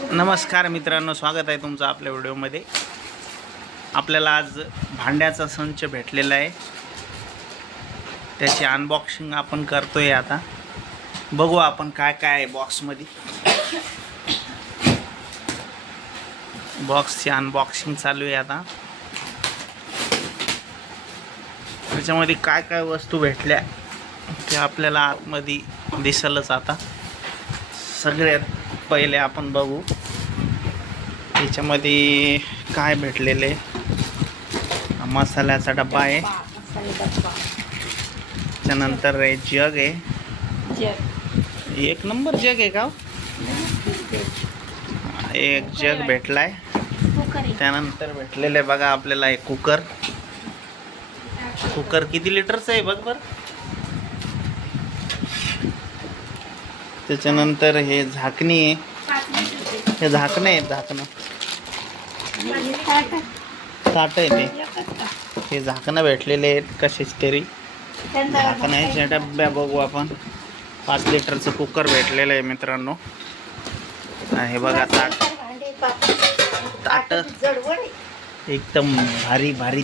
नमस्कार मित्रांनो, स्वागत आहे तुमचं आपल्या व्हिडिओमध्ये। आपल्याला आज भांड्याचा संच भेटलेला आहे, त्याची अनबॉक्सिंग आपण करतोय। आता बघू आपण काय काय आहे बॉक्समध्ये। बॉक्सची अनबॉक्सिंग चालू आहे आता। त्याच्यामध्ये काय काय वस्तू भेटल्या ते आपल्याला आतमध्ये दिसेलच। आता सगळ्यात पहिले आपण बघू त्याच्यामध्ये काय भेटलेले। मसाल्याचा डब्बा आहे, त्यानंतर जग आहे, एक नंबर जग आहे का, एक जग भेटलाय। त्यानंतर भेटलेले बघा आपल्याला एक कुकर। कुकर किती लिटरचं आहे बघ बरं। त्याच्यानंतर हे झाकणी आहे, हे झाकणं आहे, झाकणं ताट आहे ते, हे झाकणं भेटलेले आहेत कशाच तरी झाकणं आहे। डब्या बघू आपण, 5 लिटरचं कुकर भेटलेलं आहे मित्रांनो। हे बघा ताट, ताट एकदम भारी भारी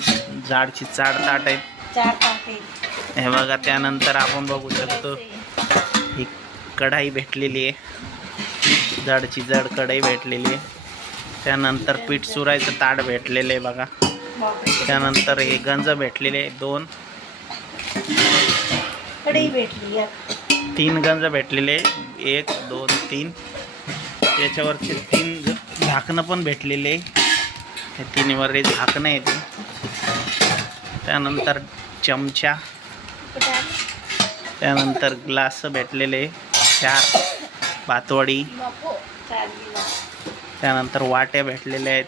जाडची जाड ताट आहे हे बघा। त्यानंतर आपण बघू शकतो ही कढाई भेटलेली आहे, जाडची जाड कढाई भेटलेली आहे। त्यानंतर पीठ चुरायचं ताट भेटलेलं आहे बघा। त्यानंतर हे गंज भेटलेले 2 3 गंज भेटलेले, 1 2 3। त्याच्यावरचे 3 झाकणं पण भेटलेले, हे 3 वर झाकणं आहे ते। त्यानंतर चमचा, त्यानंतर ग्लास भेटलेले 4 भातवडी। त्यानंतर वाट्या भेटलेल्या आहेत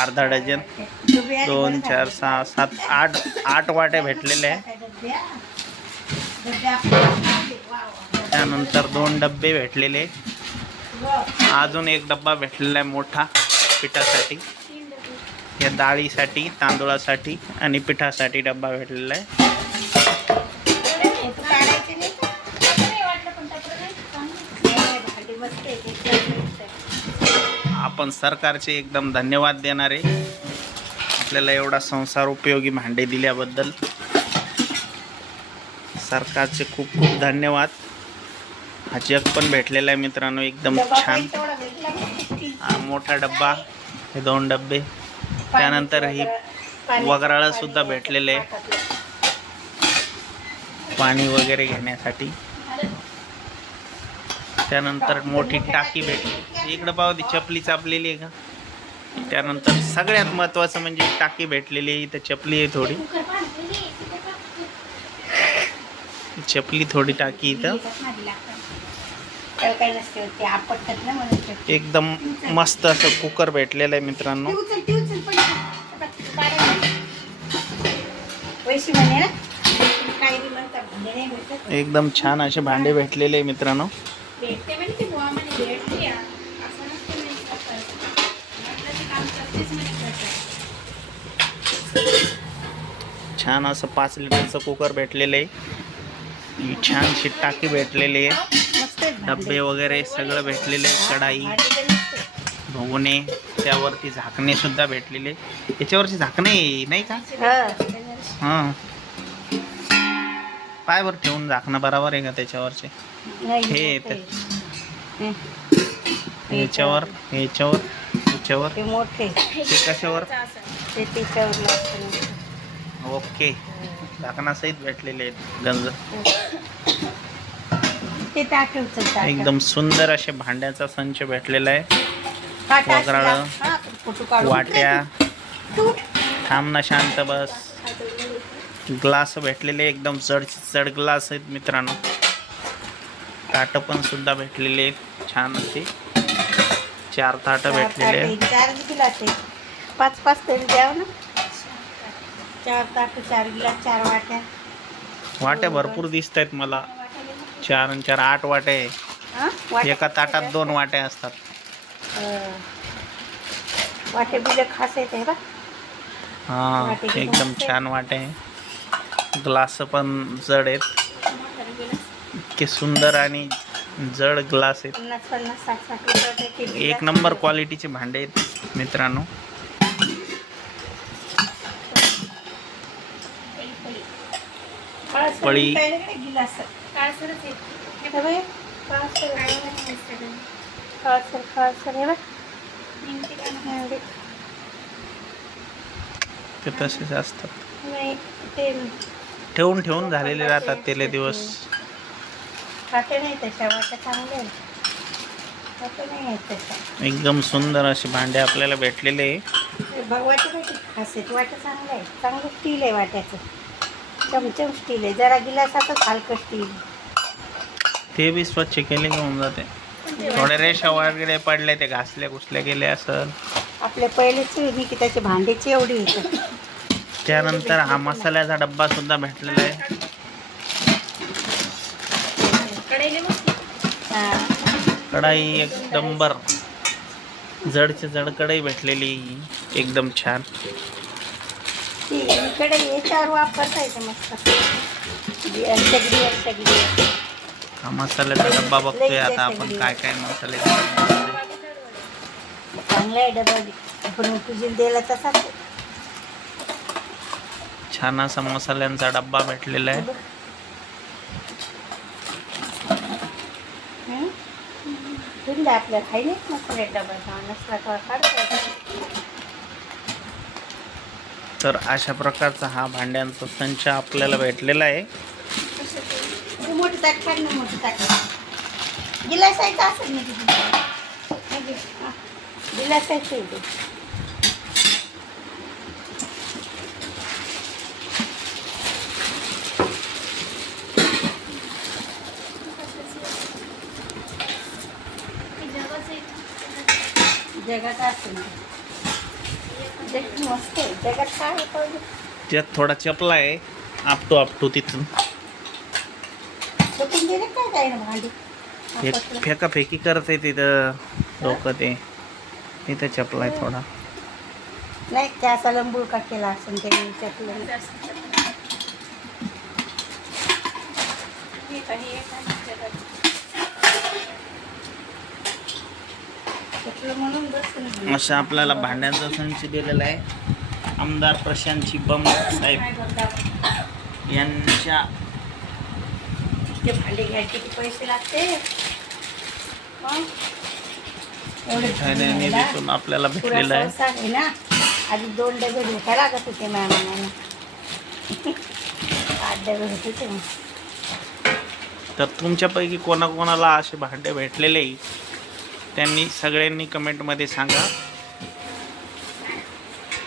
अर्धा डझन, 2 4 6 7 8 वाट्या भेटलेल्या आहेत। त्यानंतर 2 डब्बे भेटलेले, अजून एक डब्बा भेटलेला आहे मोठा पिठासाठी, या डाळीसाठी, तांदूळासाठी आणि पिठासाठी डब्बा भेटलेला आहे। आपण सरकारचे एकदम धन्यवाद देणारे, आपल्याला एवढा संसार उपयोगी भांडे दिल्याबद्दल सरकारचे खूप खूप धन्यवाद। हा जग पण भेटलेला आहे मित्रांनो, एकदम छान मोठा डब्बा, हे 2 डब्बे। त्यानंतर ही वगराळं सुद्धा भेटलेले आहे पाणी वगैरे घेण्यासाठी। त्यानंतर मोठी टाकी भेटली, इकडं पाहू ती चपली चापलेली आहे का। त्यानंतर सगळ्यात महत्त्वाचं म्हणजे टाकी भेटलेली आहे, इथं चपली आहे थोडी, चपली थोडी टाकी इथं। एकदम मस्त असं कुकर भेटलेलं आहे मित्रांनो। एकदम छान असे भांडे भेटलेले आहे मित्रांनो। छान असं 5 लिटरचं कुकर भेटलेलं आहे, छानशी टाकी भेटलेली आहे, डब्बे वगैरे सगळं भेटलेले, कढाई, भगोने, त्यावरती झाकणे सुद्धा भेटलेले। याच्यावरची झाकणे नाही का, हां पायवर ठेवून झाकणं बरोबर आहे का त्याच्यावरचे, हे याच्यावर याच्यावर याच्यावर ते कशावर, ओके, झाकणासहित भेटलेले आहेत गंज। एकदम सुंदर असे भांड्याचा संच भेटलेला आहे। वगराळं, वाट्या, थांबणं शांत बस, ग्लास भेटलेले, एकदम चढ ग्लास आहेत मित्रांनो। ताटं पण सुद्धा भेटलेले छान असे, 4 ताटं भेटलेले, 5 तरी द्याव ना, 4 ताट, 4 गिलास, 4 वाट्या। वाट्या भरपूर दिसत आहेत मला, 4 आणि 4 8 वाट्या आहे, एका ताटात 2 वाट्या असतात। वाटे बिले खास येते बा, हां एकदम छान वाटे आहे। ग्लास पण जड आहेत, इतके सुंदर आणि जड ग्लास आहेत. 50-50, 60-60 रुपये एक नंबर क्वालिटीचे भांडे आहेत मित्रांनो. पळी. गिलास काळसरच आहे. काळसर हे बघ. ते तसेच असतात. नाही ते ठेवून ठेवून झालेले राहतात तेले दिवस. खाते नाही तशा वाटा चांगले आहे. खाते नाही आहेत तशा. एकदम सुंदर असे भांडे आपल्याला भेटलेले आहे. भगवाची काही खासियत वाटा चांगलं आहे. चांगलं स्टील आहे वाट्याचं. चमचम स्टील आहे. जरा गिलासातच हलकं स्टील. ते बी स्वच्छ केले घेऊन जाते. थोडे रेषा वगैरे पडले ते घासले घुसले गेले असं. आपल्या पहिलेच की त्याचे भांड्याची एवढी येतात. त्यानंतर हा मसाल्याचा डब्बा सुद्धा भेटलेला आहे. कढाई एक नंबर जडचे जड कढाई भेटलेली एकदम छान. इकडे याच्यावर वापरता येते मस्त. सगळी हा मसाल्याचा डब्बा बघतोय आता आपण काय काय मसाले. चांगला आहे डबा. आपण तुझी दिला तसाच छान असा मसाल्यांचा डब्बा भेटलेला आहे. आपल्याला खाई नाही मसाले डबा नसला तर काढता. तर अशा प्रकारचा हा भांड्यांचा संच आपल्याला भेटलेला आहे. मोठी ताट काढ ना. मोठी ताट गिलासायचं असेल ना. गिलासायचं आहे. जगात असेल मस्त आहे. जगात काय आहे पाहिजे. त्यात थोडा चपला आहे. आपटू तिथून गेले काय काय ना भांडी. फेकाफेकी करत आहे तिथं डोकं ते तिथं चपला आहे थोडा. नाही त्याचा लंबूळ का केला असेल त्याने चपलं. अशा आपल्याला भांड्यांचा संच दिलेला आहे. आमदार प्रशांत बम साहेब यांच्या. ते भांडे घ्यायचे किती पैसे लागते. निधीतून आपल्याला भेटलेला आहे ना. आधी 2 डबे भेटायला लागत होते मॅमांना. 8 डबे होते. तर तुमच्यापैकी कोणाकोणाला असे भांडे भेटलेले त्यांनी सगळ्यांनी कमेंटमध्ये सांगा.